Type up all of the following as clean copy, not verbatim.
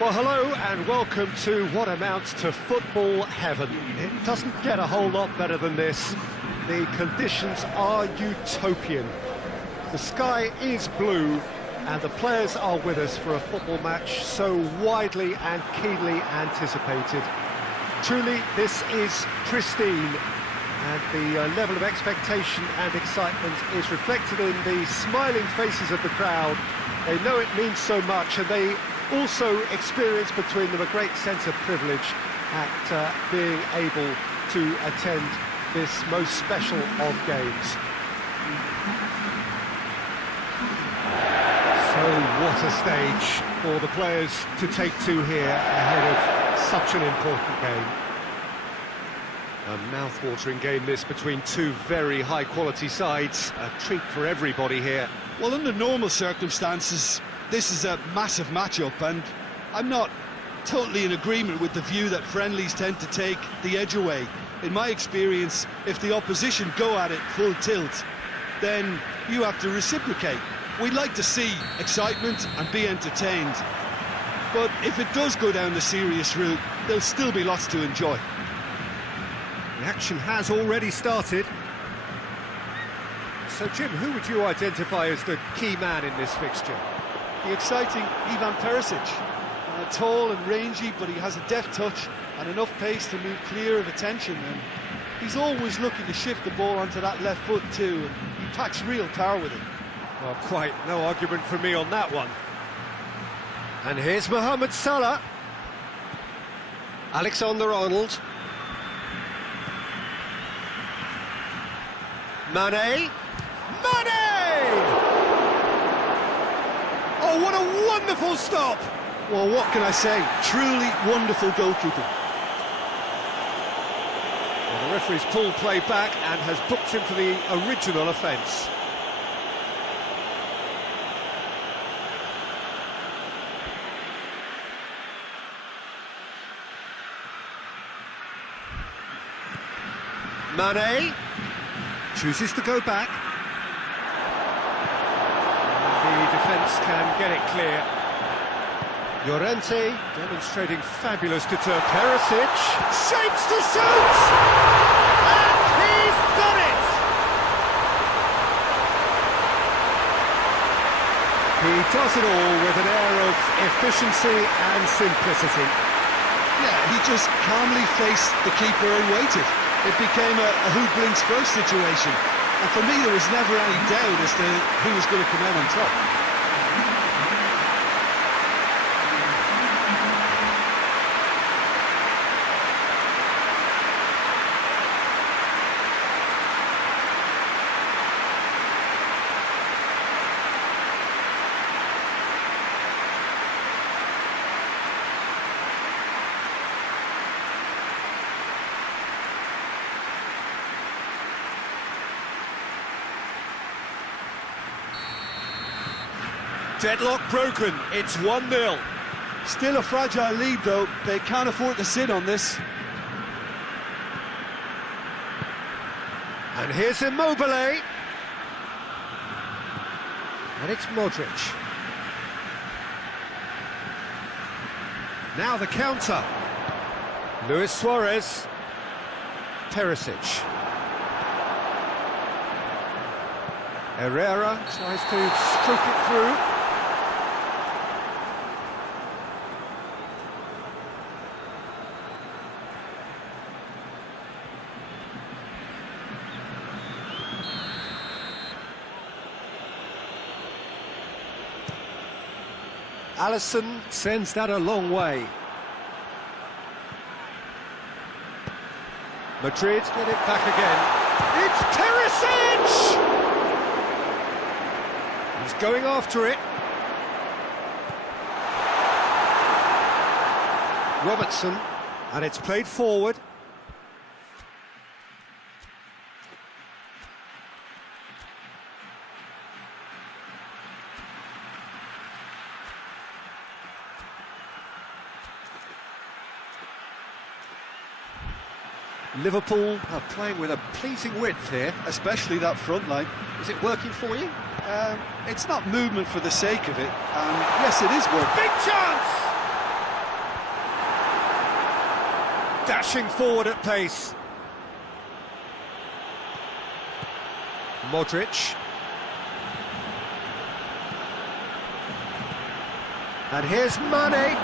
Well, hello and welcome to what amounts to football heaven. It doesn't get a whole lot better than this. The conditions are utopian. The sky is blue and the players are with us for a football match so widely and keenly anticipated. Truly, this is pristine, and the level of expectation and excitement is reflected in the smiling faces of the crowd. They know it means so much, and they also experience between them a great sense of privilege at being able to attend this most special of games. So what a stage for the players to take to here ahead of such an important game. A mouth-watering game this between two very high-quality sides. A treat for everybody here. Well, under normal circumstances, this is a massive match-up, and I'm not totally in agreement with the view that friendlies tend to take the edge away. In my experience, if the opposition go at it full tilt, then you have to reciprocate. We'd like to see excitement and be entertained, but if it does go down the serious route, there'll still be lots to enjoy. The action has already started. So, Jim, who would you identify as the key man in this fixture? The exciting Ivan Perisic. Tall and rangy, but he has a deft touch and enough pace to move clear of attention, and he's always looking to shift the ball onto that left foot too, and he packs real power with it. Well, quite no argument from me on that one. And here's Mohamed Salah. Alexander-Arnold. Mane. Oh, what a wonderful stop! Well, what can I say? Truly wonderful goalkeeping. Well, the referee's pulled play back and has booked him for the original offence. Mane chooses to go back. The defence can get it clear. Llorente demonstrating fabulous deterrent. Perisic shapes to shoot! And he's done it! He does it all with an air of efficiency and simplicity. Yeah, he just calmly faced the keeper and waited. It became a who blinks first situation. And for me, there was never any doubt as to who was going to come out on top. Deadlock broken, it's 1-0. Still a fragile lead though, they can't afford to sit on this. And here's Immobile. And it's Modric. Now the counter. Luis Suarez. Perisic. Herrera tries to stroke it through. Alisson sends that a long way. Madrid get it back again. It's Perisic! He's going after it. Robertson, and it's played forward. Liverpool are playing with a pleasing width here. Especially that front line. Is it working for you? It's not movement for the sake of it, and yes, it is working. Big chance! dashing forward at pace. Modric. And here's Mane.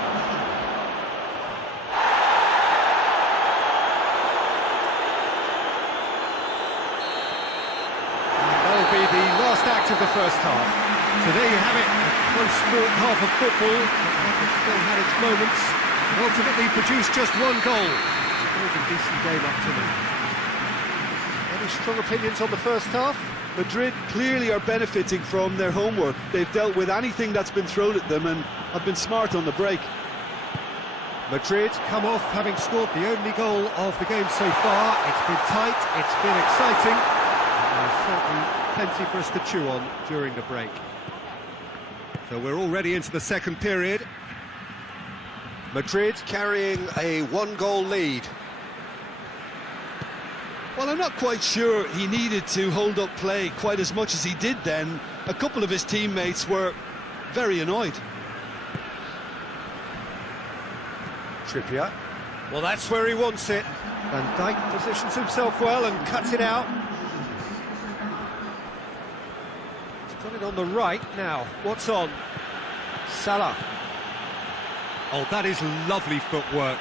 That'll be the last act of the first half. So there you have it, a close-fought half of football. It still had its moments, and ultimately produced just one goal. It was a decent game up to now. Any strong opinions on the first half? Madrid clearly are benefiting from their homework. They've dealt with anything that's been thrown at them and have been smart on the break. Madrid come off having scored the only goal of the game so far. It's been tight, it's been exciting, and there's certainly plenty for us to chew on during the break. So we're already into the second period. Madrid carrying a one-goal lead. Well, I'm not quite sure he needed to hold up play quite as much as he did then. A couple of his teammates were very annoyed. Trippier. Well, that's where he wants it. Van Dijk positions himself well and cuts it out. He's got it on the right now. What's on? Salah. Oh, that is lovely footwork.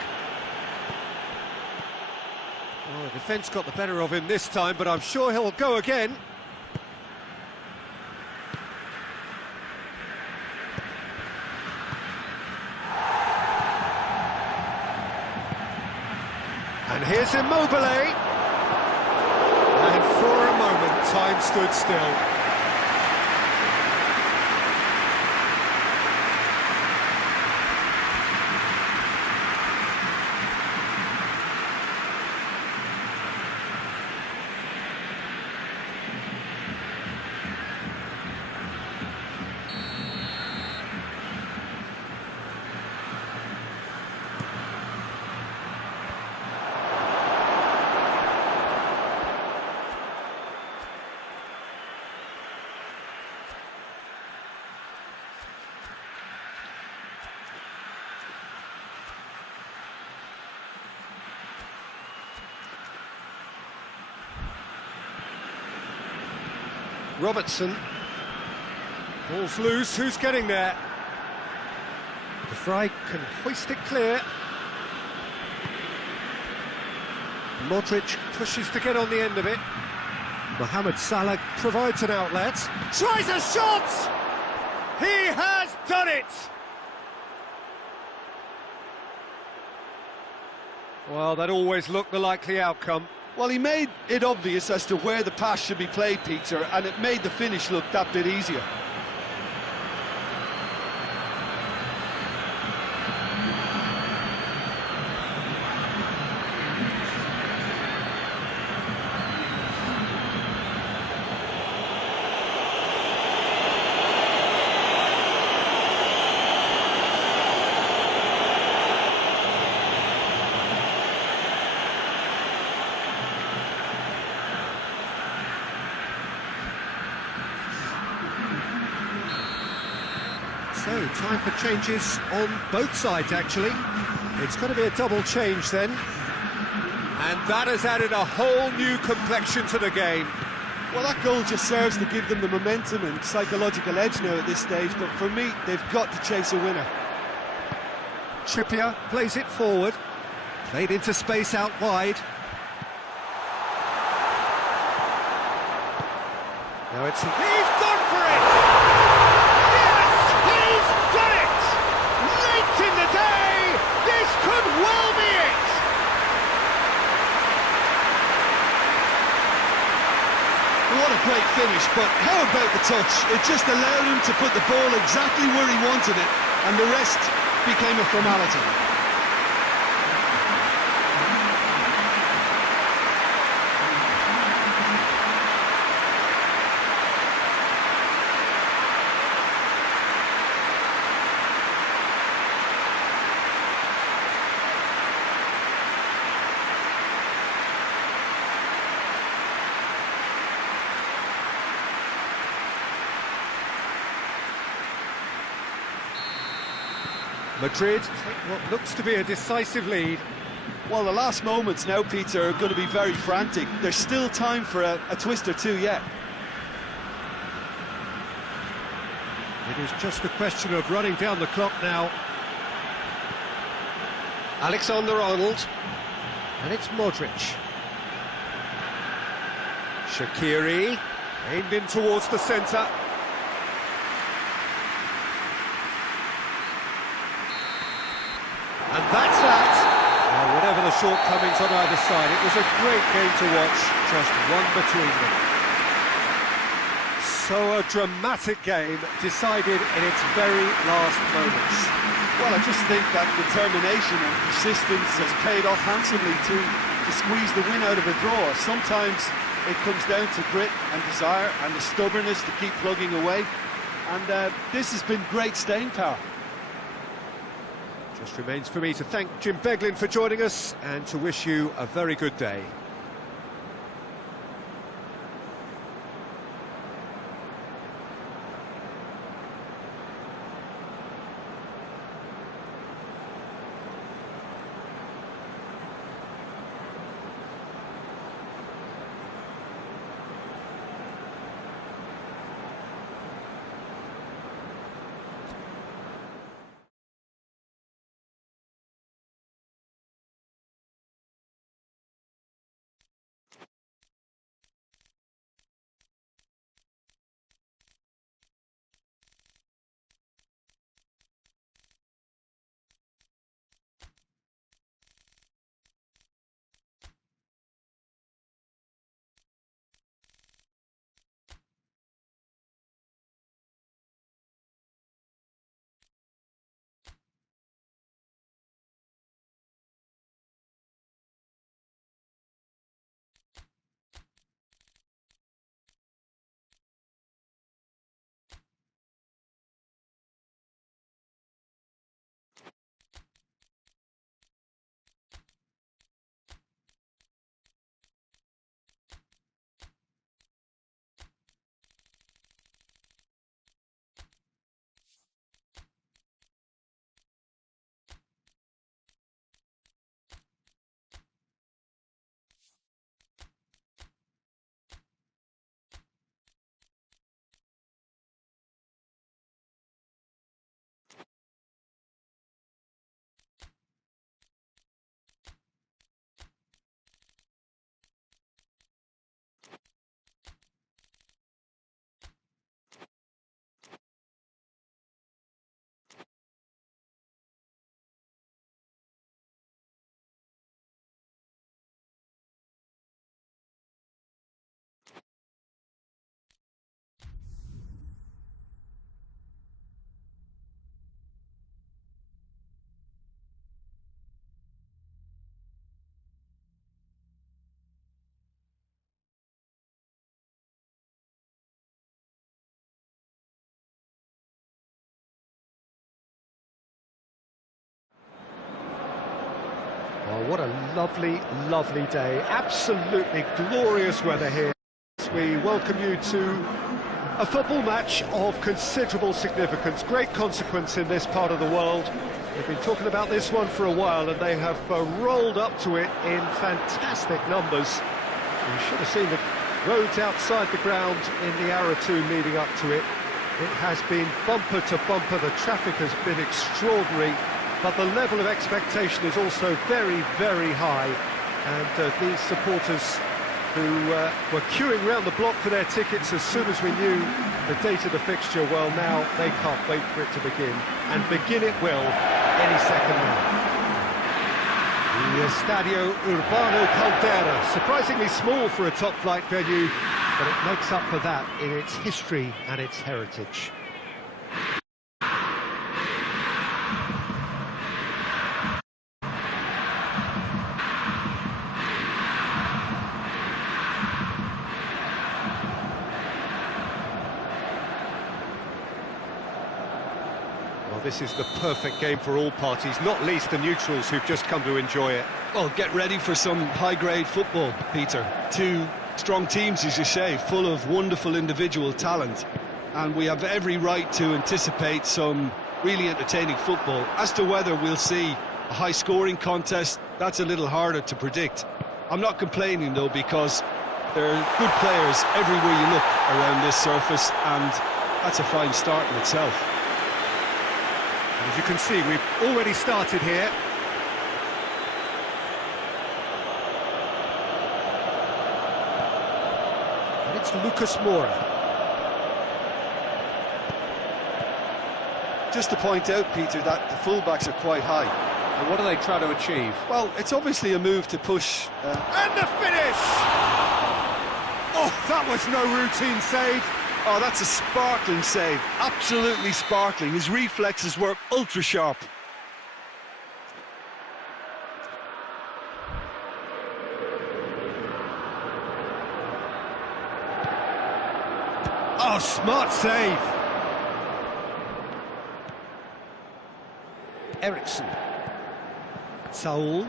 Oh, the defence got the better of him this time, but I'm sure he'll go again. And here's Immobile. And for a moment, time stood still. Robertson. Ball's loose, who's getting there? De Vrij can hoist it clear. Modric pushes to get on the end of it. Mohamed Salah provides an outlet. Tries a shot! He has done it! Well, that always looked the likely outcome. Well, he made it obvious as to where the pass should be played, Peter, and it made the finish look that bit easier. So, time for changes on both sides, actually. It's going to be a double change then. And that has added a whole new complexion to the game. Well, that goal just serves to give them the momentum and psychological edge now at this stage, but for me, they've got to chase a winner. Trippier plays it forward. Played into space out wide. Now it's... He's gone for it! In the day, this could well be it! What a great finish, but how about the touch? It just allowed him to put the ball exactly where he wanted it, and the rest became a formality. Madrid take what looks to be a decisive lead. Well, the last moments now, Peter, are going to be very frantic. There's still time for a twist or two yet. It is just a question of running down the clock now. Alexander-Arnold, and it's Modric. Shaqiri, aimed in towards the centre. And that's that. Whatever the shortcomings on either side, it was a great game to watch, just one between them. So a dramatic game decided in its very last moments. Well, I just think that determination and persistence has paid off handsomely to squeeze the win out of a draw. Sometimes it comes down to grit and desire and the stubbornness to keep plugging away. And this has been great staying power. Just remains for me to thank Jim Beglin for joining us and to wish you a very good day. Well, what a lovely, lovely day. Absolutely glorious weather here. We welcome you to a football match of considerable significance, great consequence in this part of the world. We've been talking about this one for a while, and they have rolled up to it in fantastic numbers. You should have seen the roads outside the ground in the hour or two leading up to it. It has been bumper to bumper. The traffic has been extraordinary, but the level of expectation is also very, very high. And these supporters who were queuing round the block for their tickets as soon as we knew the date of the fixture, well, now they can't wait for it to begin. And begin it will any second now. The Estadio Urbano Caldera, surprisingly small for a top-flight venue, but it makes up for that in its history and its heritage. This is the perfect game for all parties, not least the neutrals who've just come to enjoy it. Well, get ready for some high-grade football, Peter. Two strong teams, as you say, full of wonderful individual talent. And we have every right to anticipate some really entertaining football. As to whether we'll see a A high-scoring contest, that's a little harder to predict. I'm not complaining, though, because there are good players everywhere you look around this surface, and that's a fine start in itself. As you can see, we've already started here. And it's Lucas Moura. Just to point out, Peter, that the fullbacks are quite high. And what are they trying to achieve? Well, it's obviously a move to push... And the finish! Oh, that was no routine save. Oh, that's a sparkling save. Absolutely sparkling. His reflexes were ultra-sharp. Oh, smart save. Ericsson. Saul.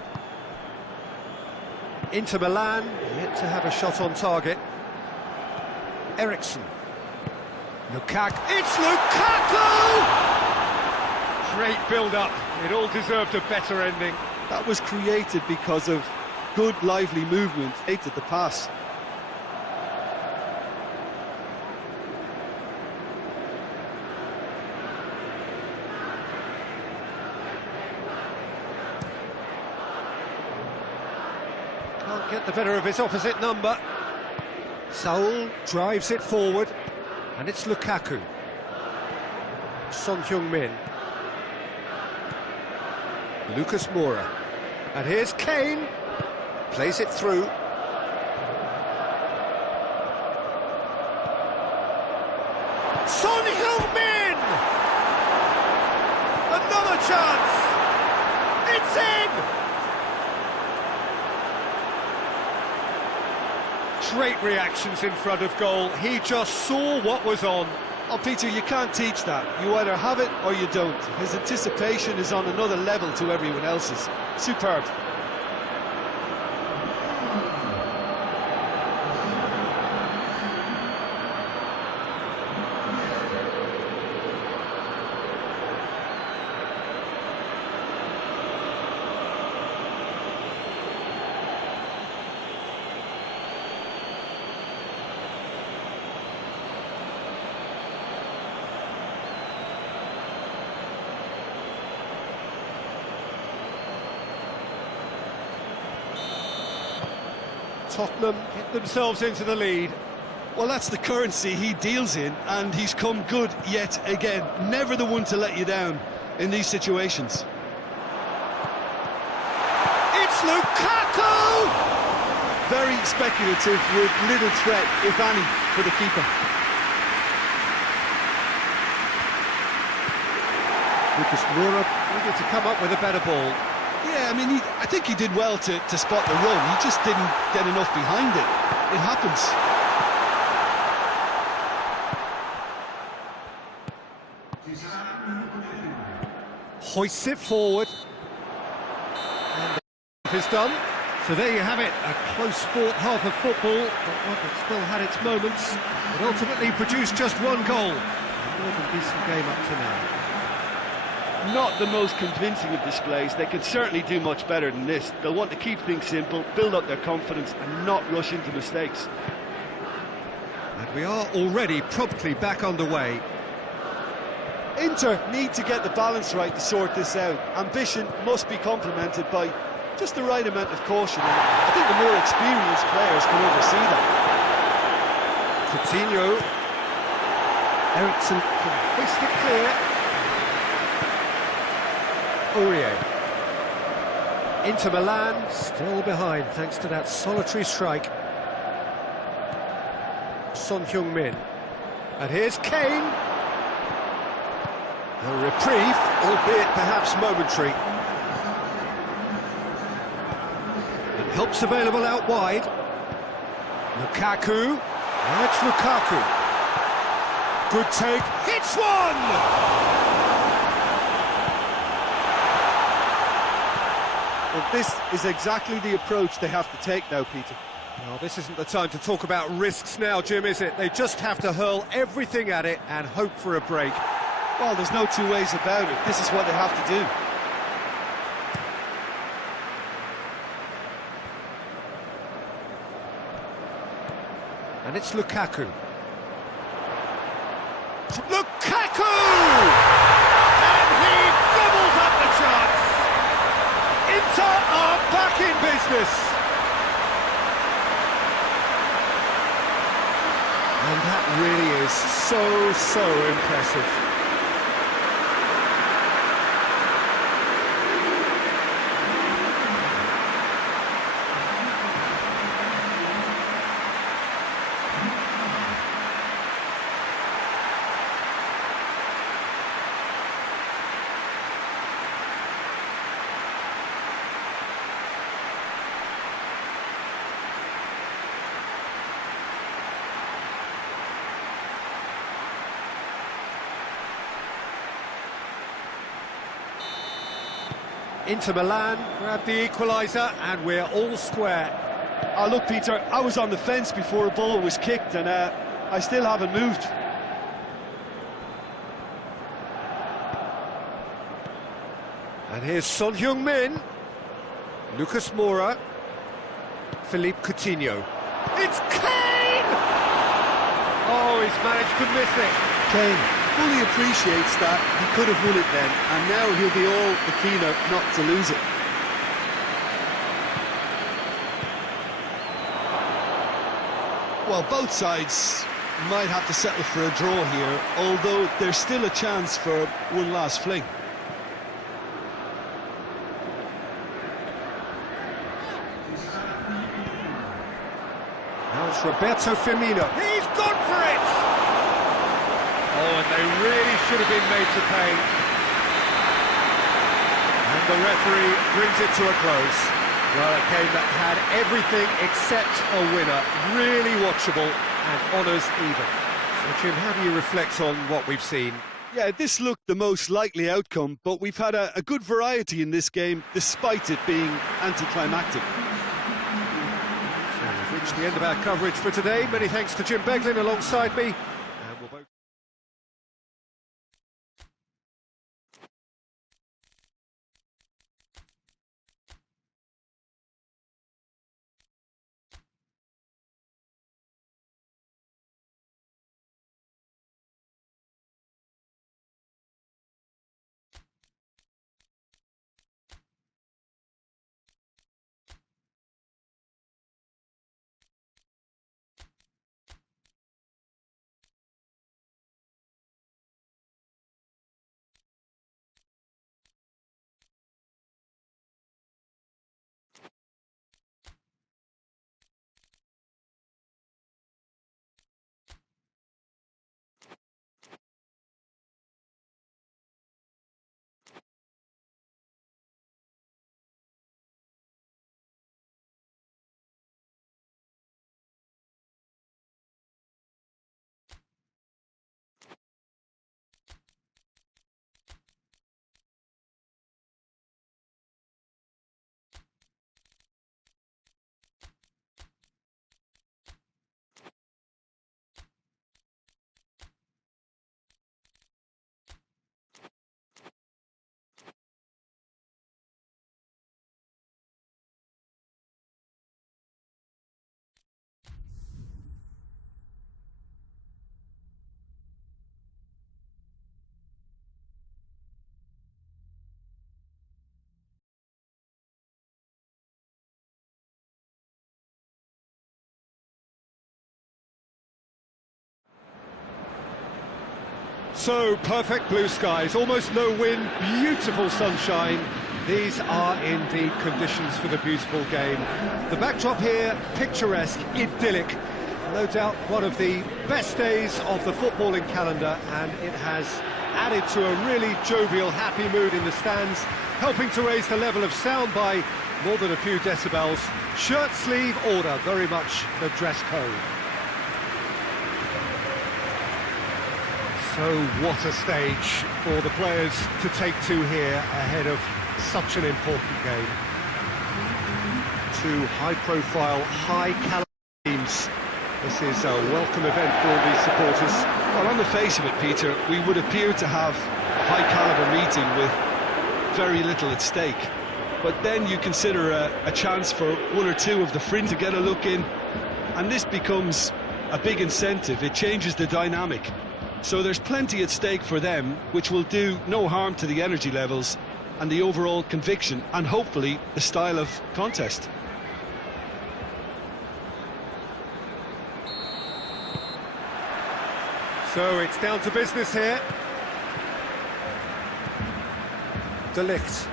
Inter Milan, yet to have a shot on target. Ericsson. Lukaku. It's Lukaku! Great build-up. It all deserved a better ending. That was created because of good, lively movement. Hated the pass. Can't get the better of his opposite number. Saul drives it forward, and it's Lukaku. Son Heung-min. Lucas Moura. And here's Kane. Plays it through. Son Heung-min! Another chance! It's in! Great reactions in front of goal. He just saw what was on. Oh, Peter, you can't teach that. You either have it or you don't. His anticipation is on another level to everyone else's. Superb. Tottenham get themselves into the lead. Well, that's the currency he deals in, and he's come good yet again. Never the one to let you down in these situations. It's Lukaku! Very speculative with little threat, if any, for the keeper. Lucas Moura needed to come up with a better ball. Yeah, I mean, I think he did well to spot the run. He just didn't get enough behind it. It happens. Hoists it forward. And the is done. So there you have it, a close-fought half of football, but one that still had its moments, but ultimately produced just one goal. A more than decent game up to now. Not the most convincing of displays. They could certainly do much better than this. They'll want to keep things simple, build up their confidence and not rush into mistakes. And we are already promptly back underway. Inter need to get the balance right to sort this out. Ambition must be complemented by just the right amount of caution. And I think the more experienced players can oversee that. Coutinho. Ericsson can hoist it clear. Aurier. Inter Milan still behind thanks to that solitary strike. Son Heung-min. And here's Kane. A reprieve, albeit perhaps momentary. And help's available out wide. Lukaku. That's Lukaku. Good take. Hits one! Well, this is exactly the approach they have to take now, Peter. Well, this isn't the time to talk about risks now, Jim, is it? They just have to hurl everything at it and hope for a break. Well, there's no two ways about it. This is what they have to do. And it's Lukaku. Lukaku! And he doubles up the chance. Inter are back in business. And that really is so impressive. Inter Milan grab the equaliser, and we're all square. Oh, look, Peter, I was on the fence before a ball was kicked, and I still haven't moved. And here's Son Heung-min, Lucas Moura, Philippe Coutinho. It's Kane! Oh, he's managed to miss it. Kane fully appreciates that he could have won it then, and now he'll be all the keener not to lose it. Well, both sides might have to settle for a draw here, although there's still a chance for one last fling. Now it's Roberto Firmino. He's gone for it! Oh, and they really should have been made to pay. And the referee brings it to a close. Well, a game that had everything except a winner. Really watchable and honours even. So, Jim, how do you reflect on what we've seen? Yeah, this looked the most likely outcome, but we've had a good variety in this game, despite it being anticlimactic. So we've reached the end of our coverage for today. Many thanks to Jim Beglin alongside me. And we'll both... So, perfect blue skies, almost no wind, beautiful sunshine. These are indeed conditions for the beautiful game. The backdrop here, picturesque, idyllic. No doubt one of the best days of the footballing calendar, and it has added to a really jovial, happy mood in the stands, helping to raise the level of sound by more than a few decibels. Shirt sleeve order, very much the dress code. So what a stage for the players to take to here ahead of such an important game. Two high-profile, high-caliber teams. This is a welcome event for all these supporters. Well, on the face of it, Peter, we would appear to have a high-caliber meeting with very little at stake. But then you consider a chance for one or two of the fringe to get a look in, and this becomes a big incentive. It changes the dynamic. So there's plenty at stake for them, which will do no harm to the energy levels and the overall conviction, and hopefully the style of contest. So it's down to business here. De Ligt.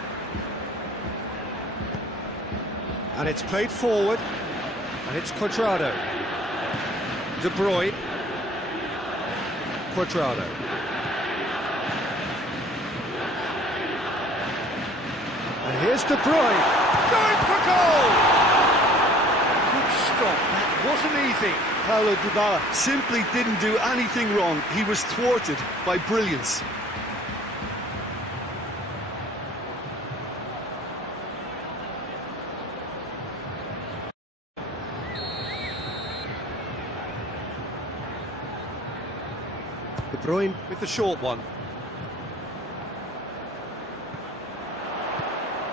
And it's played forward. And it's Cuadrado. De Bruyne. Cuadrado. And here's De Bruyne. Going for goal! Good stop. That wasn't easy. Paulo Dybala simply didn't do anything wrong. He was thwarted by brilliance. De Bruyne with the short one.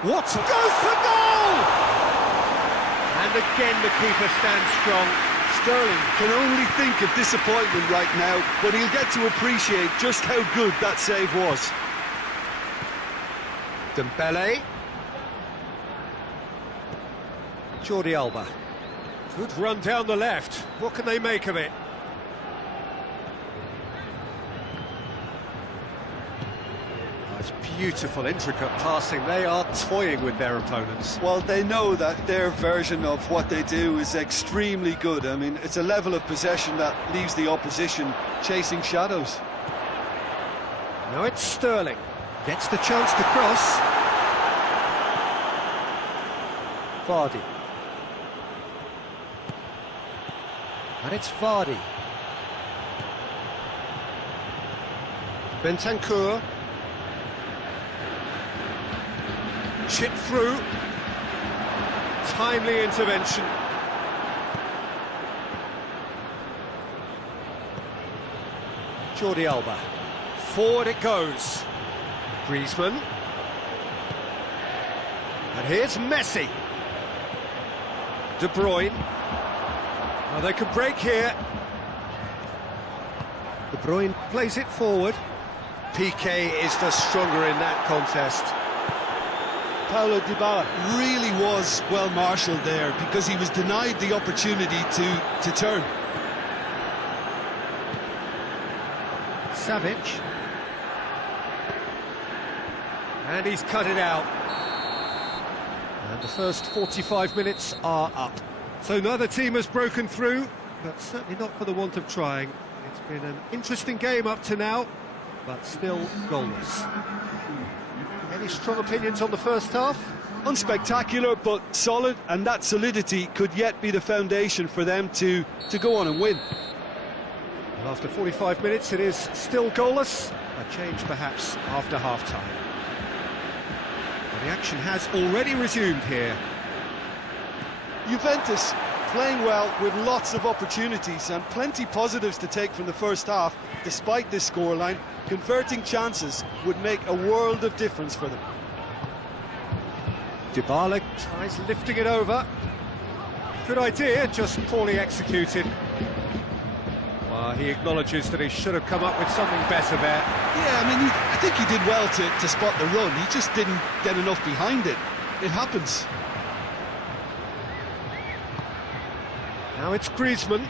What goes for goal! And again the keeper stands strong. Sterling can only think of disappointment right now, but he'll get to appreciate just how good that save was. Dembele. Jordi Alba. Good run down the left. What can they make of it? It's beautiful, intricate passing. They are toying with their opponents. Well, they know that their version of what they do is extremely good. I mean, it's a level of possession that leaves the opposition chasing shadows. Now it's Sterling. Gets the chance to cross. Vardy. And it's Vardy. Bentancur. Chip through. Timely intervention. Jordi Alba. Forward it goes. Griezmann. And here's Messi. De Bruyne. Now they can break here. De Bruyne plays it forward. Piqué is the stronger in that contest. Paulo Dybala really was well marshalled there because he was denied the opportunity to turn. Savic. And he's cut it out. And the first 45 minutes are up. So neither team has broken through, but certainly not for the want of trying. It's been an interesting game up to now, but still goalless. Any strong opinions on the first half? Unspectacular, but solid, and that solidity could yet be the foundation for them to go on and win. Well, after 45 minutes, it is still goalless. A change, perhaps, after half-time. Well, the action has already resumed here. Juventus playing well with lots of opportunities and plenty positives to take from the first half. Despite this scoreline, converting chances would make a world of difference for them. Dybala tries lifting it over. Good idea, just poorly executed. Well, he acknowledges that he should have come up with something better there. Yeah, I mean, I think he did well to spot the run. He just didn't get enough behind it. It happens. Now it's Griezmann.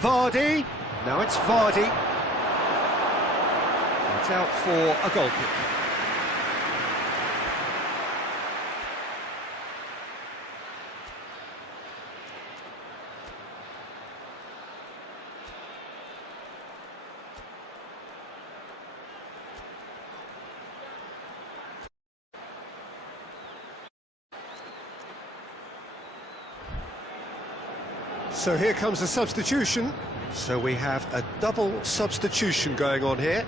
Vardy. Now it's Vardy. It's out for a goal kick. So here comes a substitution. So we have a double substitution going on here.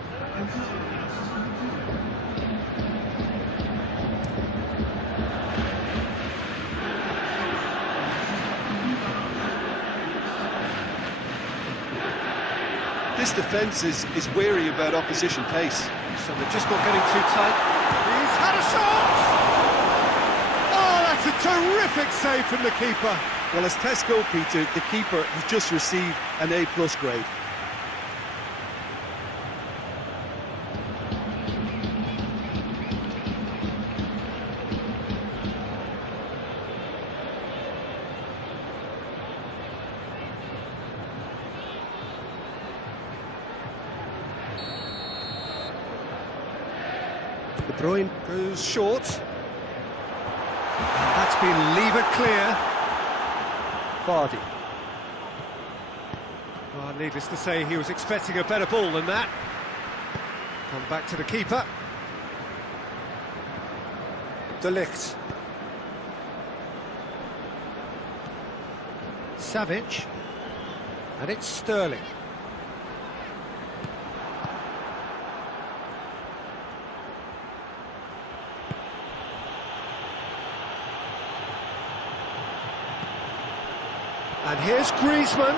This defence is wary about opposition pace. So they're just not getting too tight. He's had a shot! Oh, that's a terrific save from the keeper. Well, as tests go, Peter, the keeper has just received an A+ grade. De Bruyne goes short. And that's been levered clear. Vardy. Well, needless to say, he was expecting a better ball than that. Come back to the keeper. De Ligt. Savic. And it's Sterling. And here's Griezmann.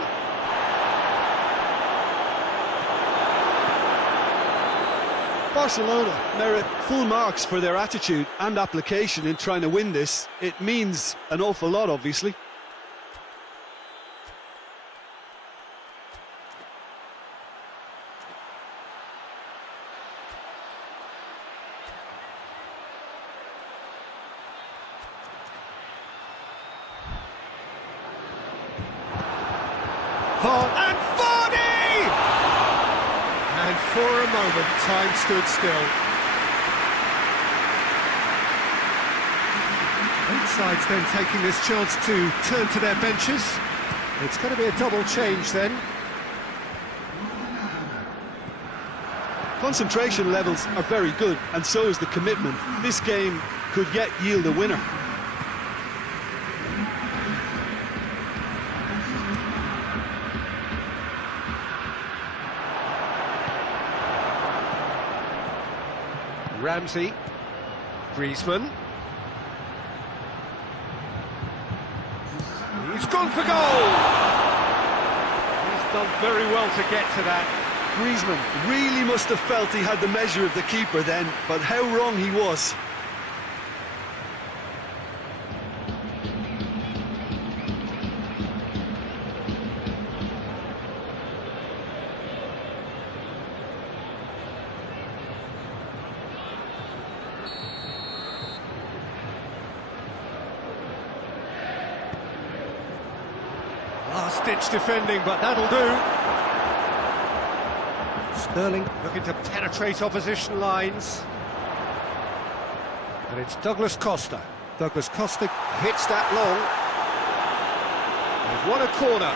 Barcelona merit full marks for their attitude and application in trying to win this. It means an awful lot, obviously. And Vardy! And for a moment, time stood still. Both sides then taking this chance to turn to their benches. It's going to be a double change then. Concentration levels are very good, and so is the commitment. This game could yet yield a winner. Ramsey, Griezmann. He's gone for goal! He's done very well to get to that. Griezmann really must have felt he had the measure of the keeper then, but how wrong he was. Last-ditch defending, but that'll do. Sterling looking to penetrate opposition lines. And it's Douglas Costa. Douglas Costa hits that long. They've won a corner.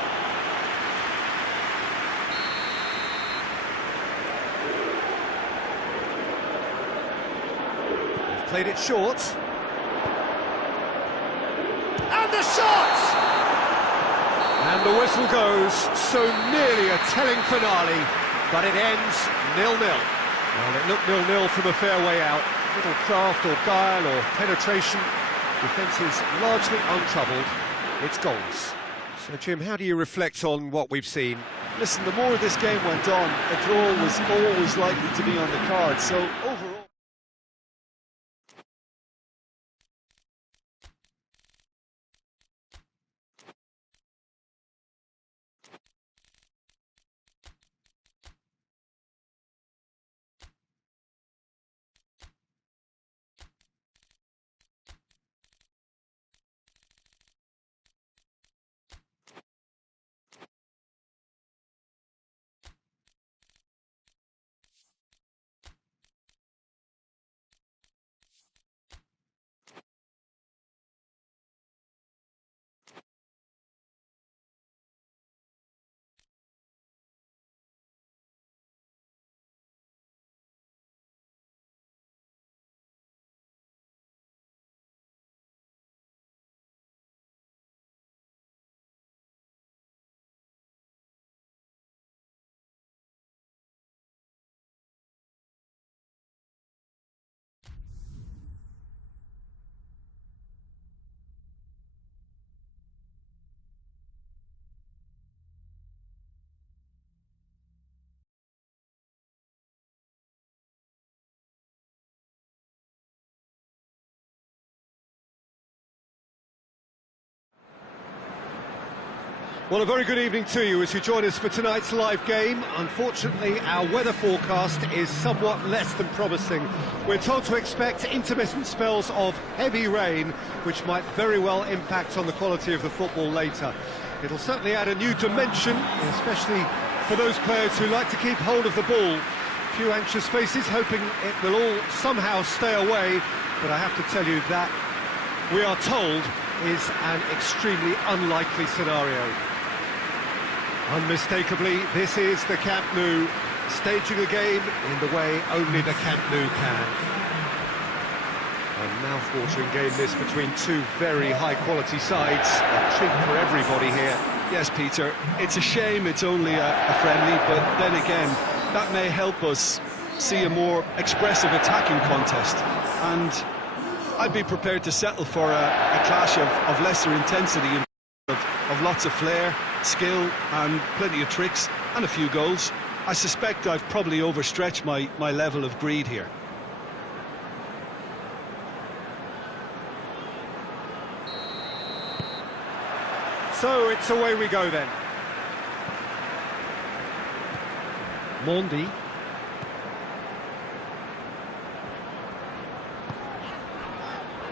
They've played it short. And the shot! And the whistle goes, so nearly a telling finale, but it ends 0-0. Well, it looked 0-0 from a fair way out. Little craft or guile or penetration. Defence is largely untroubled. It's goals. So, Jim, how do you reflect on what we've seen? Listen, the more this game went on, a draw was always likely to be on the card, so overall... Well, a very good evening to you as you join us for tonight's live game. Unfortunately, our weather forecast is somewhat less than promising. We're told to expect intermittent spells of heavy rain, which might very well impact on the quality of the football later. It'll certainly add a new dimension, especially for those players who like to keep hold of the ball. A few anxious faces hoping it will all somehow stay away, but I have to tell you that we are told is an extremely unlikely scenario. Unmistakably, this is the Camp Nou, staging a game in the way only the Camp Nou can. A mouth-watering game this between two very high-quality sides. A treat for everybody here. Yes, Peter, it's a shame it's only a friendly, but then again, that may help us see a more expressive attacking contest. And I'd be prepared to settle for a clash of lesser intensity, of lots of flair, skill and plenty of tricks and a few goals. I suspect I've probably overstretched my level of greed here. So it's away we go then. Mondi.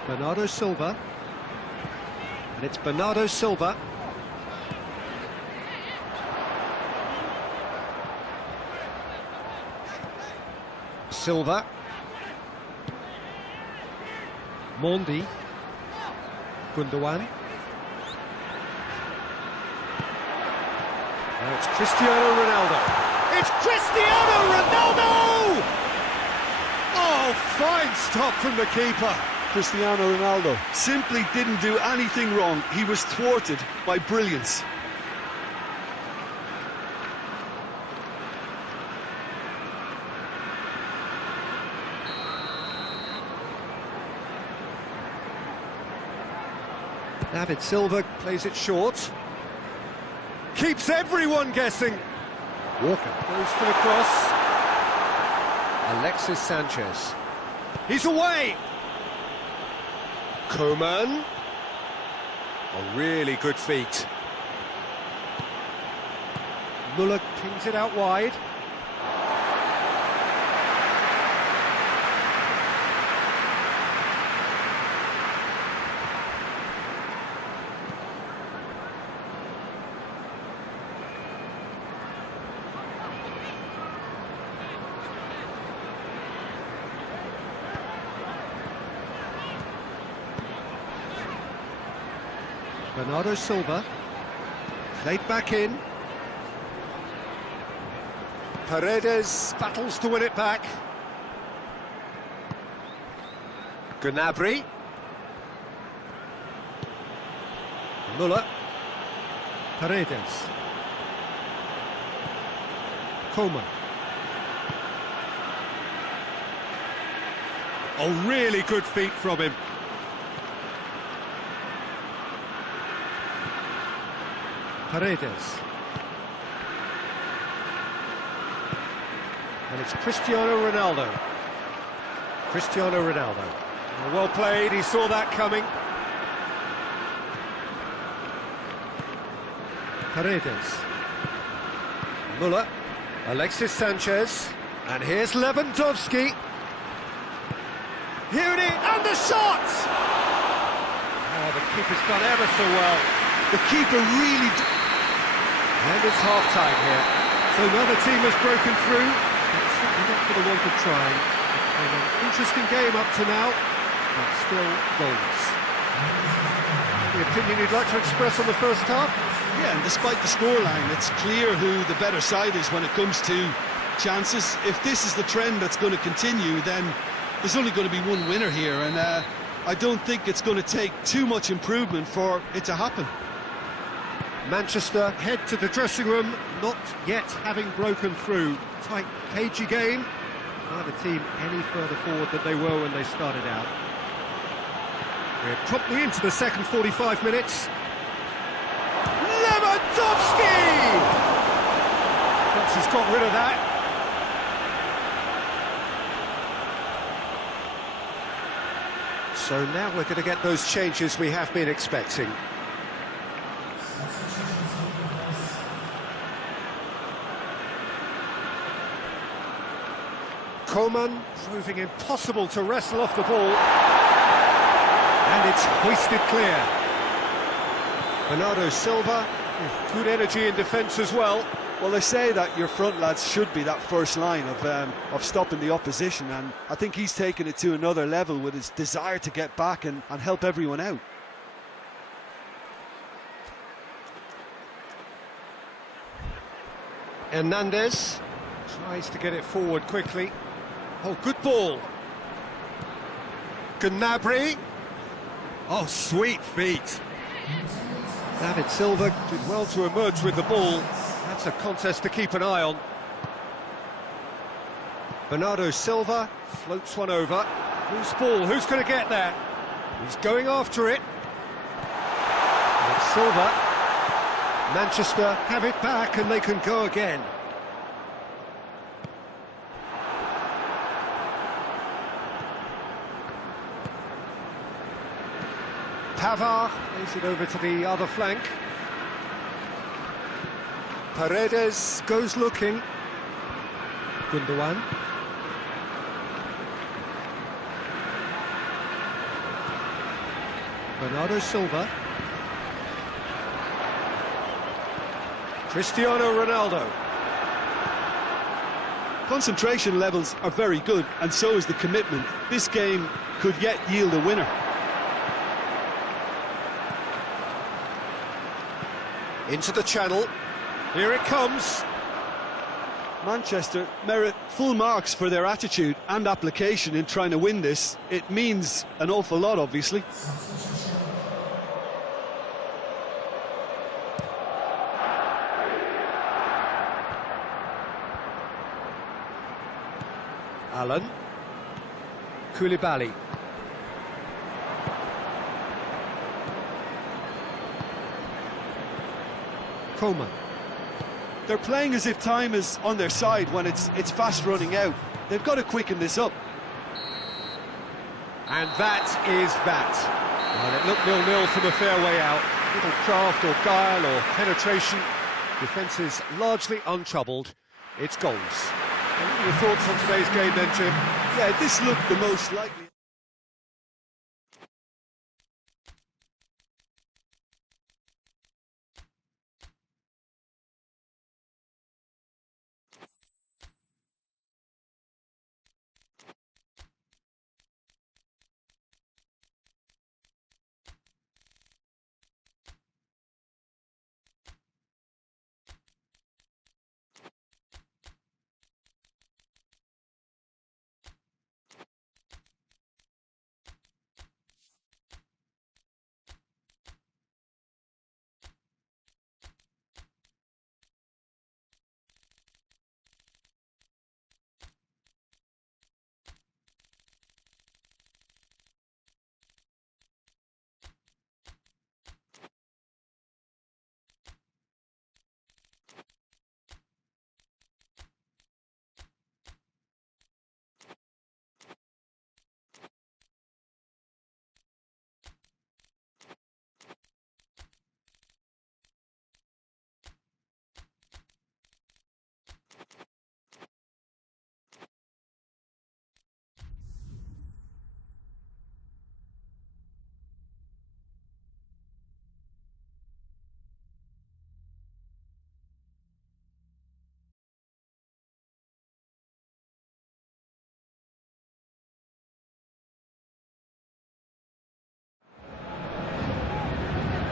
Bernardo Silva. And it's Bernardo Silva. Silva. Mondi. Gundogan. Now it's Cristiano Ronaldo. It's Cristiano Ronaldo! Oh, fine stop from the keeper. Cristiano Ronaldo simply didn't do anything wrong. He was thwarted by brilliance. David Silva plays it short. Keeps everyone guessing. Walker goes for the cross. Alexis Sanchez. He's away. Koeman. A really good feat. Muller pings it out wide. Bernardo Silva, played back in. Paredes battles to win it back. Gnabry. Muller. Paredes. Koeman. Oh, really good feet from him. Paredes. And it's Cristiano Ronaldo. Cristiano Ronaldo. Well played, he saw that coming. Paredes. Muller. Alexis Sanchez. And here's Lewandowski. Here it is, and the shot! Oh, the keeper's done ever so well. The keeper really... And it's half-time here. So another team has broken through. It's certainly not for the want of trying. It's been an interesting game up to now, but still goalless. Any opinion you'd like to express on the first half? Yeah, and despite the scoreline, it's clear who the better side is when it comes to chances. If this is the trend that's going to continue, then there's only going to be one winner here, and I don't think it's going to take too much improvement for it to happen. Manchester head to the dressing room, not yet having broken through. Tight, cagey game. Neither team any further forward than they were when they started out. We're promptly into the second 45 minutes. Lewandowski! Francis got rid of that. So now we're going to get those changes we have been expecting. Coman proving impossible to wrestle off the ball. And it's hoisted clear. Bernardo Silva with good energy in defence as well. Well, they say that your front lads should be that first line of stopping the opposition, and I think he's taken it to another level with his desire to get back and help everyone out. Hernandez tries to get it forward quickly. Oh, good ball. Gnabry. Oh, sweet feet. David Silva did well to emerge with the ball. That's a contest to keep an eye on. Bernardo Silva floats one over. Loose ball, who's going to get that? He's going after it. And it's Silva. Manchester have it back and they can go again. Pavard lays it over to the other flank. Paredes goes looking. Gundogan. Bernardo Silva. Cristiano Ronaldo. Concentration levels are very good, and so is the commitment. This game could yet yield a winner. Into the channel. Here it comes. Manchester merit full marks for their attitude and application in trying to win this. It means an awful lot, obviously. Allen. Koulibaly. Coman. They're playing as if time is on their side when it's fast running out. They've got to quicken this up. And that is that. Well, it looked 0-0 from a fair way out. Little craft or guile or penetration. Defence is largely untroubled. It's goals. And what are your thoughts on today's game then, Jim? Yeah, this looked the most likely.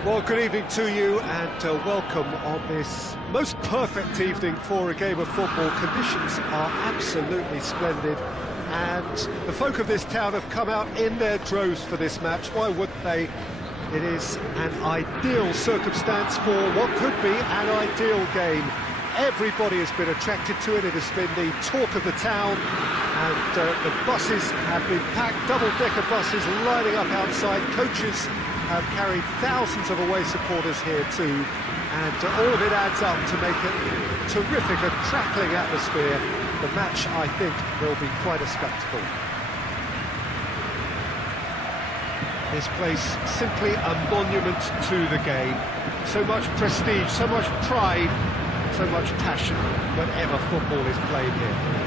Well, good evening to you and welcome on this most perfect evening for a game of football. Conditions are absolutely splendid and the folk of this town have come out in their droves for this match. Why wouldn't they? It is an ideal circumstance for what could be an ideal game. Everybody has been attracted to it. It has been the talk of the town and the buses have been packed, double-decker buses lining up outside. Coaches have carried thousands of away supporters here too, and all of it adds up to make it terrific, a crackling atmosphere. The match, I think, will be quite a spectacle. This place simply a monument to the game. So much prestige, so much pride, so much passion whenever football is played here.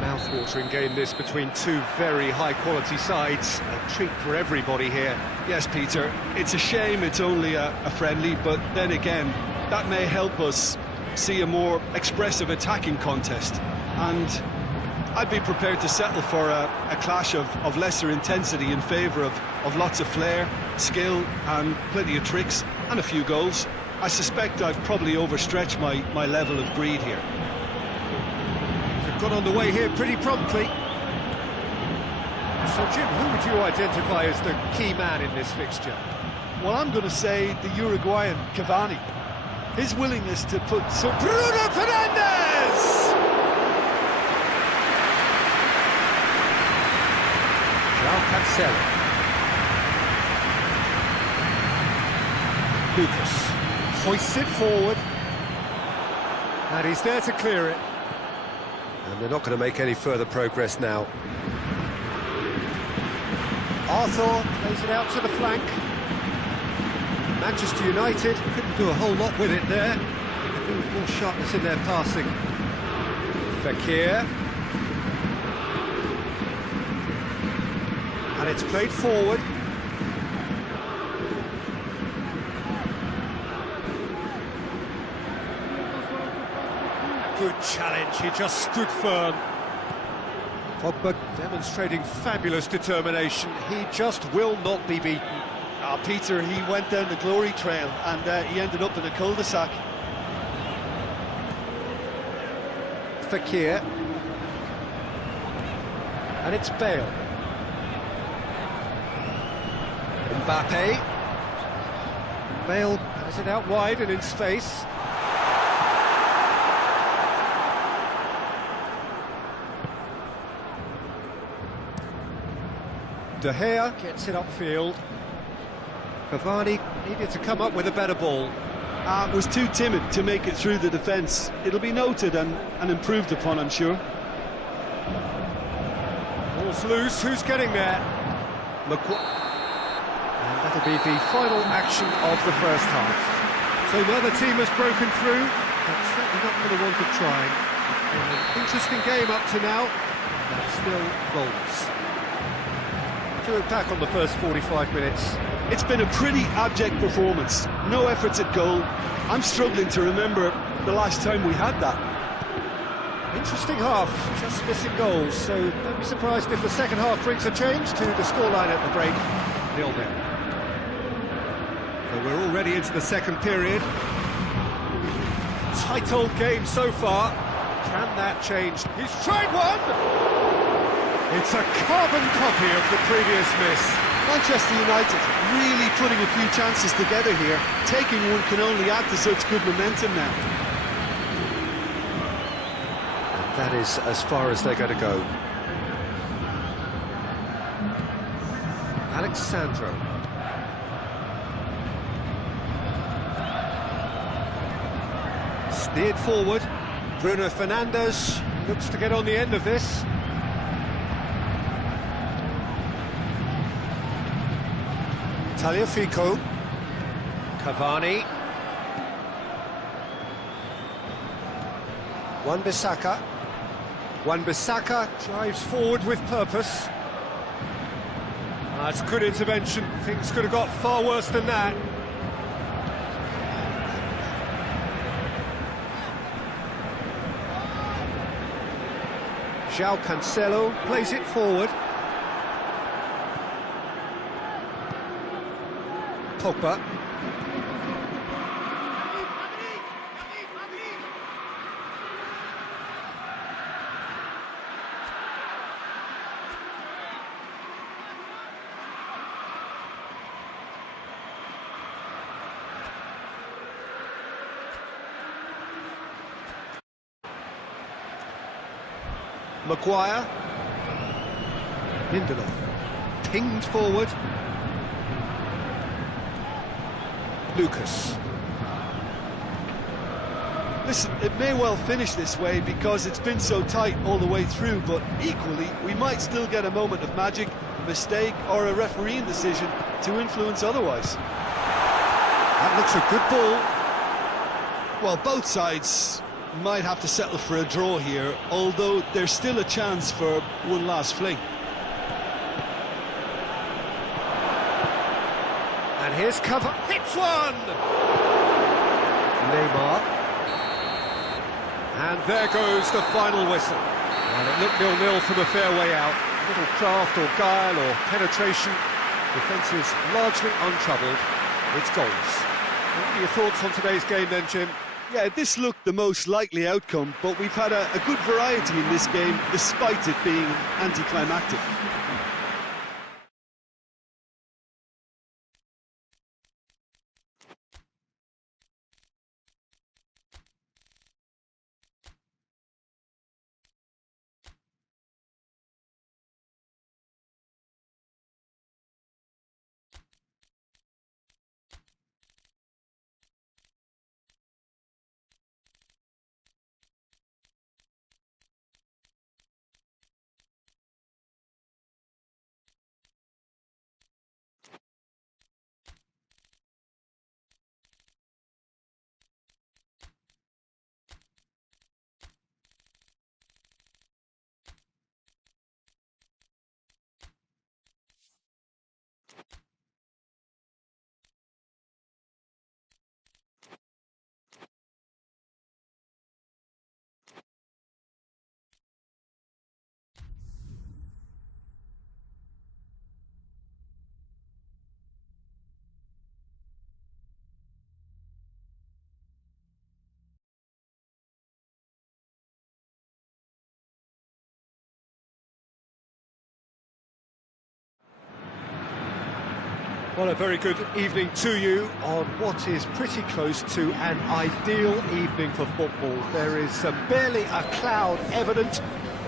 Mouth-watering game this between two very high-quality sides. A treat for everybody here. Yes, Peter, it's a shame it's only a friendly, but then again, that may help us see a more expressive attacking contest. And I'd be prepared to settle for a clash of lesser intensity in favour of lots of flair, skill and plenty of tricks and a few goals. I suspect I've probably overstretched my level of greed here. Got on the way here pretty promptly. So, Jim, who would you identify as the key man in this fixture? Well, I'm going to say the Uruguayan Cavani. His willingness to put some... Bruno Fernandes! João Cancelo. Lucas hoists it forward. And he's there to clear it. And they're not going to make any further progress now. Arthur plays it out to the flank. Manchester United couldn't do a whole lot with it there. They could do with more sharpness in their passing. Fekir. And it's played forward. Good challenge, he just stood firm. Pogba demonstrating fabulous determination. He just will not be beaten. Peter, he went down the glory trail and he ended up in a cul-de-sac. Fekir. And it's Bale. Mbappe. Bale has it out wide and in space. De Gea gets it upfield. Cavani needed to come up with a better ball. Was too timid to make it through the defence. It'll be noted and improved upon, I'm sure. Ball's loose, who's getting there? And that'll be the final action of the first half. So another team has broken through, but certainly not going to want to try. An interesting game up to now, but still goals. To look back on the first 45 minutes. It's been a pretty abject performance. No efforts at goal. I'm struggling to remember the last time we had that. Interesting half, just missing goals, so don't be surprised if the second half brings a change to the scoreline at the break. 0-0. So we're already into the second period. Tight old game so far. Can that change? He's tried one! It's a carbon copy of the previous miss. Manchester United really putting a few chances together here. Taking one can only add to such good momentum now. And that is as far as they're going to go. Alexandro. Steered forward. Bruno Fernandes looks to get on the end of this. Tagliafico. Cavani. Wan-Bissaka. Wan-Bissaka drives forward with purpose. That's good intervention. Things could have got far worse than that. João Cancelo plays it forward. Pogba. Maguire. Lindelof. pinged forward. Lucas. Listen, it may well finish this way because it's been so tight all the way through, but equally, we might still get a moment of magic, a mistake, or a refereeing decision to influence otherwise. That looks a good ball. Well, both sides might have to settle for a draw here, although there's still a chance for one last fling. And here's cover, hits one! Neymar. And there goes the final whistle. And it looked 0-0 from a fair way out. Little craft or guile or penetration. Defence is largely untroubled. It's goals. What are your thoughts on today's game then, Jim? Yeah, this looked the most likely outcome, but we've had a good variety in this game, despite it being anticlimactic. Well, a very good evening to you on what is pretty close to an ideal evening for football. There is barely a cloud evident.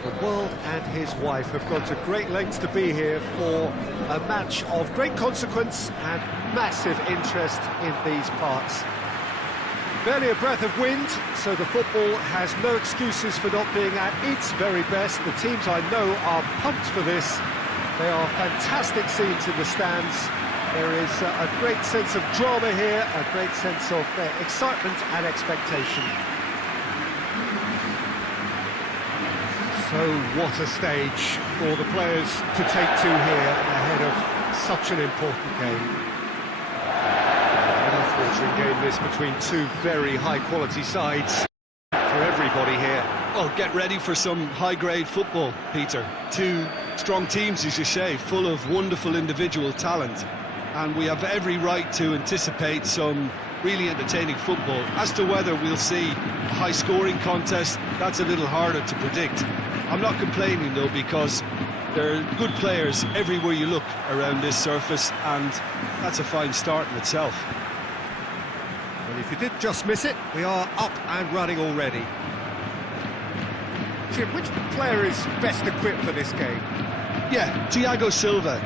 The world and his wife have gone to great lengths to be here for a match of great consequence and massive interest in these parts. Barely a breath of wind, so the football has no excuses for not being at its very best. The teams I know are pumped for this. They are fantastic scenes in the stands. There is a great sense of drama here, a great sense of excitement and expectation. So what a stage for the players to take to here ahead of such an important game. An unfortunate game this between two very high-quality sides for everybody here. Well, get ready for some high-grade football, Peter. Two strong teams, as you say, full of wonderful individual talent. And we have every right to anticipate some really entertaining football. As to whether we'll see a high-scoring contest, that's a little harder to predict. I'm not complaining, though, because there are good players everywhere you look around this surface, and that's a fine start in itself. And if you did just miss it, we are up and running already. Jim, which player is best equipped for this game? Yeah, Thiago Silva.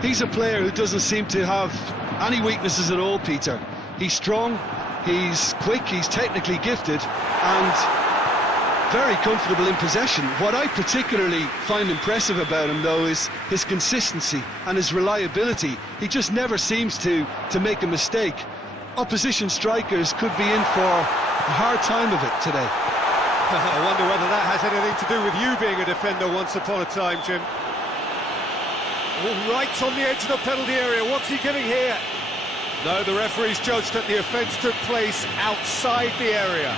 He's a player who doesn't seem to have any weaknesses at all, Peter. He's strong, he's quick, he's technically gifted, and very comfortable in possession. What I particularly find impressive about him, though, is his consistency and his reliability. He just never seems to make a mistake. Opposition strikers could be in for a hard time of it today. I wonder whether that has anything to do with you being a defender once upon a time, Jim. All right on the edge of the penalty area. What's he getting here? No, the referee's judged that the offence took place outside the area.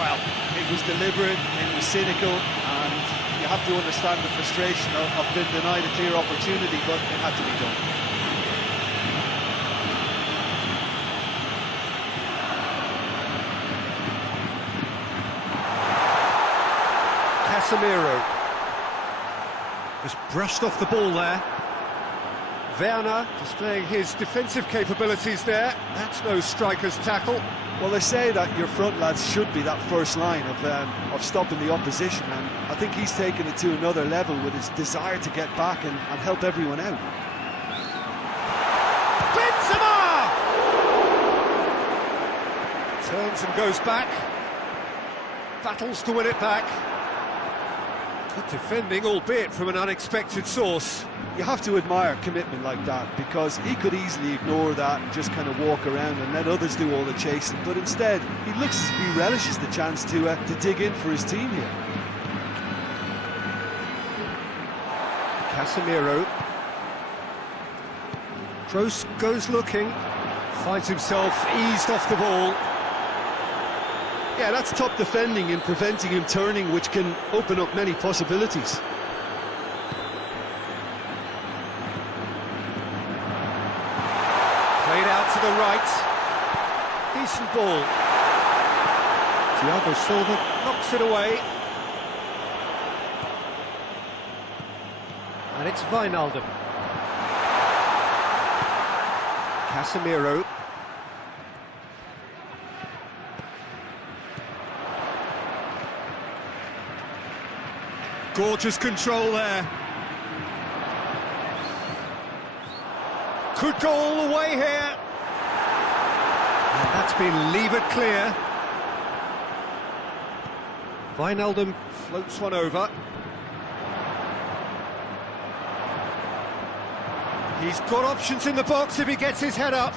Well, it was deliberate, it was cynical, and you have to understand the frustration of being denied a clear opportunity, but it had to be done. Casemiro just brushed off the ball there. Werner displaying his defensive capabilities there. That's no striker's tackle. Well, they say that your front lads should be that first line of stopping the opposition, and I think he's taken it to another level with his desire to get back and help everyone out. Benzema! Turns and goes back. Battles to win it back. Good defending, albeit from an unexpected source. You have to admire commitment like that, because he could easily ignore that and just kind of walk around and let others do all the chasing, but instead he looks as if he relishes the chance to dig in for his team here. Casemiro. Kroos goes looking, finds himself eased off the ball. Yeah, that's top defending and preventing him turning, which can open up many possibilities. Played out to the right. Decent ball. Thiago Silva knocks it away. And it's Wijnaldum. Casemiro. Gorgeous control there. Could go all the way here. And that's been levered clear. Wijnaldum floats one over. He's got options in the box if he gets his head up.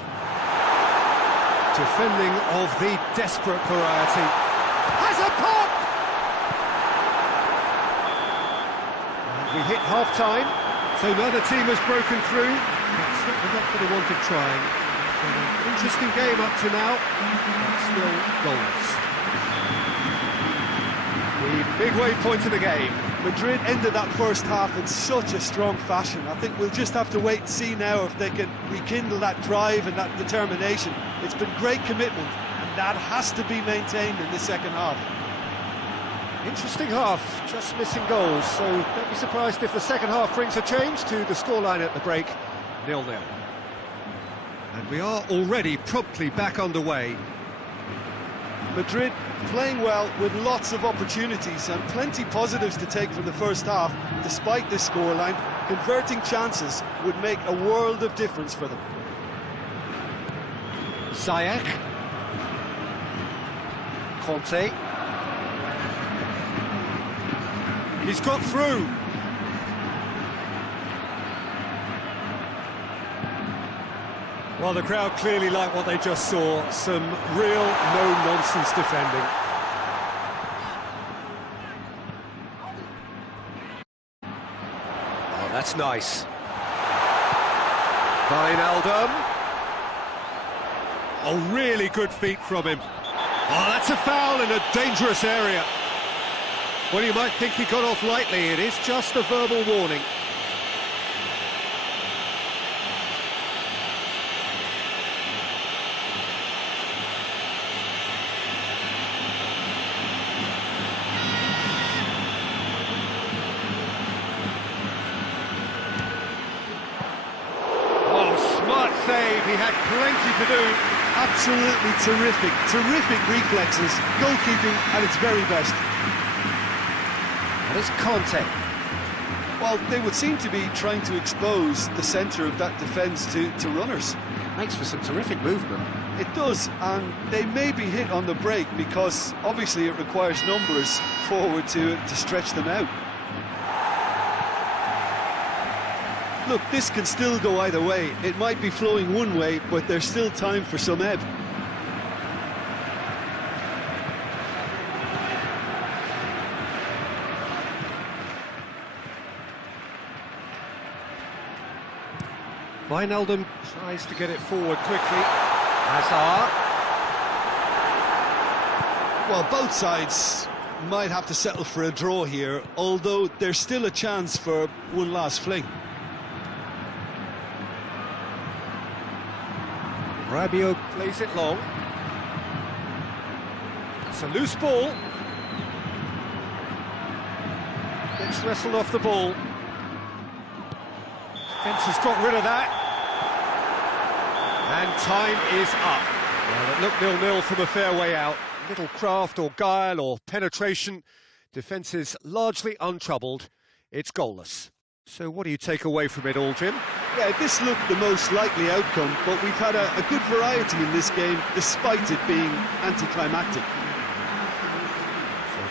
Defending of the desperate variety. Has a pop! We hit half-time, so neither team has broken through. It's certainly not for the want of trying. It's been an interesting game up to now, but still goals. The midway point of the game. Madrid ended that first half in such a strong fashion. I think we'll just have to wait and see now if they can rekindle that drive and that determination. It's been great commitment, and that has to be maintained in the second half. Interesting half, just missing goals, so don't be surprised if the second half brings a change to the scoreline at the break, 0-0. And we are already promptly back underway. Madrid playing well with lots of opportunities and plenty positives to take from the first half. Despite this scoreline, converting chances would make a world of difference for them. Ziyech. Conte. He's got through. Well, the crowd clearly like what they just saw. Some real no-nonsense defending. Oh, that's nice. Wijnaldum. Oh, really good feet from him. Oh, that's a foul in a dangerous area. Well, you might think he got off lightly. It is just a verbal warning. Oh, smart save. He had plenty to do. Absolutely terrific reflexes, goalkeeping at its very best. And it's Conte. Well, they would seem to be trying to expose the centre of that defence to runners. Makes for some terrific movement. It does, and they may be hit on the break because obviously it requires numbers forward to stretch them out. Look, this can still go either way. It might be flowing one way, but there's still time for some ebb. Wijnaldum tries to get it forward quickly. Hazard. Well, both sides might have to settle for a draw here, although there's still a chance for one last fling. Rabiot plays it long. It's a loose ball. Gets wrestled off the ball. Defence has got rid of that. And time is up. Well, it looked 0-0 from a fair way out. Little craft or guile or penetration. Defence is largely untroubled. It's goalless. So what do you take away from it all, Jim? Yeah, this looked the most likely outcome, but we've had a good variety in this game, despite it being anticlimactic.